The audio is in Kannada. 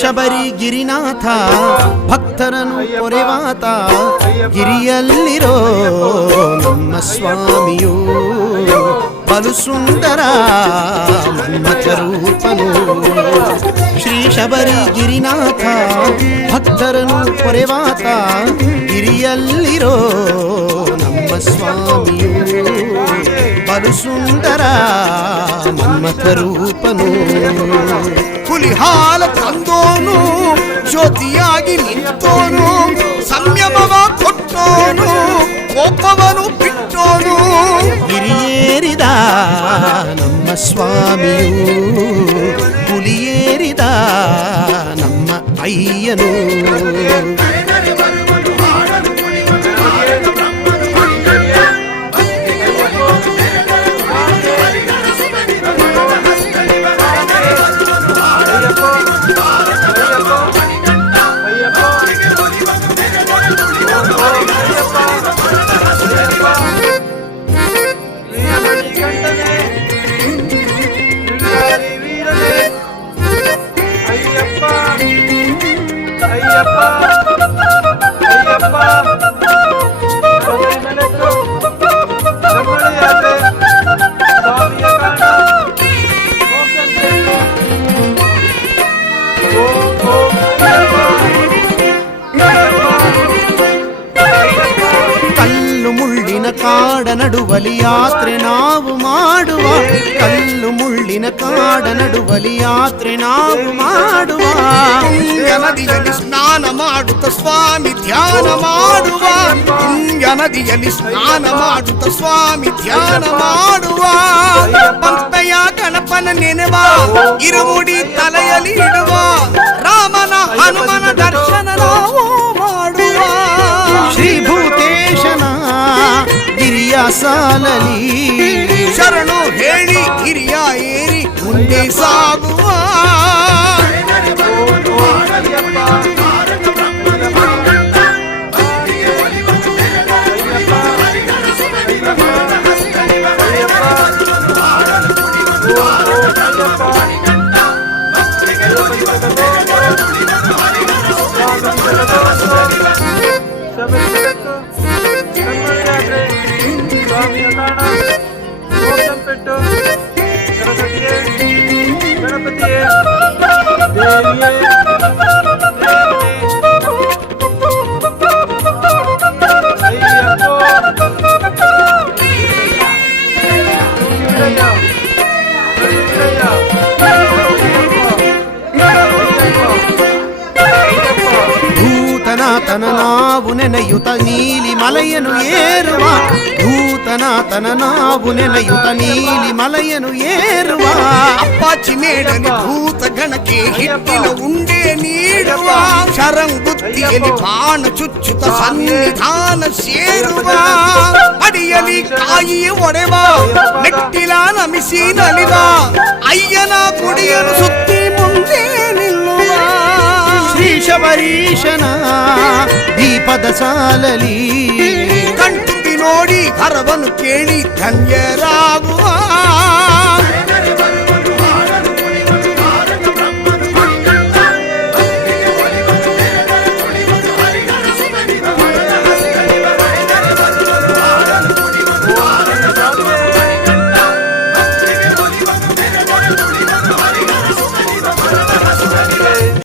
ಶಬರಿ ಗಿರಿನಾಥ ಭಕ್ತರನು ಪೊರೆವಾತ ಗಿರಿಯಲ್ಲಿರೋ ನಮ್ಮ ಸ್ವಾಮಿಯು ಬಲು ಸುಂದರ ಮನ್ಮಥ ರೂಪನು. ಶ್ರೀ ಶಬರಿ ಗಿರಿನಾಥ ಭಕ್ತರನು ಪೊರೆವಾತ ಗಿರಿಯಲ್ಲಿರೋ ನಮ್ಮ ಸ್ವಾಮಿಯು ಬಲು ಸುಂದರ ಮನ್ಮಥ ರೂಪನು. ಹುಲಿ ಹಾಲ ತಂದೋನು ಜ್ಯೋತಿಯಾಗಿ ನಿಂತೋನು ಸಂಯಮವ ಕೊಟ್ಟೋನು ಕೋಪವನು ಬಿಟ್ಟೋನು. ಹಿರಿಯೇರಿದ ನಮ್ಮ ಸ್ವಾಮಿಯು ಹುಲಿಯೇರಿದ ನಮ್ಮ ಅಯ್ಯನು. ಕಾಡ ನಡುವಲಿ ಯಾತ್ರೆ ನಾವು ಮಾಡುವ, ಕಲ್ಲು ಮುಳ್ಳಿನ ಕಾಡ ನಡುವಲಿ ಯಾತ್ರೆ ನಾವು ಮಾಡುವ. ತುಂಗ ನದಿಯಲ್ಲಿ ಸ್ನಾನ ಮಾಡುತ್ತ ಸ್ವಾಮಿ ಧ್ಯಾನ ಮಾಡುವ, ತುಂಗ ನದಿಯಲ್ಲಿ ಸ್ನಾನ ಮಾಡುತ್ತ ಸ್ವಾಮಿ ಧ್ಯಾನ ಮಾಡುವ. ಪಂಪೆಯ ಗಣಪನ ನೆನೆವ ಇರುಮುಡಿ ತಲೆಯಲ್ಲಿ ಇಡುವ, ರಾಮನ ಹನುಮನ ದರ್ಶನ ನಾವು ಮಾಡುವ. ಶ್ರೀಭೂತೇಶನ ಗಿರಿಯ ಸಾಲಲಿ ಶರಣು ಹೇಳಿ ಹಿರಿಯ ಏರಿ ಮುಂದೆ ಸಾಗುವ. ಭೂತನಾಥನ ನಾವು ನೆನೆಯುತ ನೀಲಿ ಮಲೆಯನು ಏರುವ, ಭೂತನಾಥನ ನಾವು ನೆನೆಯುತ ನೀಲಿ ಮಲೆಯನು ಏರುವ. ಅಪ್ಪಾಚಿ ಮೇಡನಿ ಭೂತ ಗಣಕ್ಕೆ ಹಿಟ್ಟಿನ ಉಂಡೆ ನೀಡುವ, ಶರಂಗುತ್ತಿಯಲ್ಲಿ ಬಾಣ ಚುಚ್ಚುತ ಸನ್ನಿಧಾನ ಸೇರುವ. ಅಡಿಯಲಿ ಕಾಯಿಯ ಒಡೆವ ಮೆಟ್ಟಿಲ ನಮಿಸಿ ನಲಿವ, ಅಯ್ಯನ ಕುಡಿಯಲು ಸುತ್ತಿ ಮುಂದೆ ನಿಲ್ಲುವ. ಶ್ರೀ ಶಬರೀಶನ ದೀಪದ ಸಾಲಲಿ ಕಣ್ತುಂಬಿ ನೋಡಿ ಹರವನ್ನು ಕೇಳಿ ಧನ್ಯರಾಗುವ.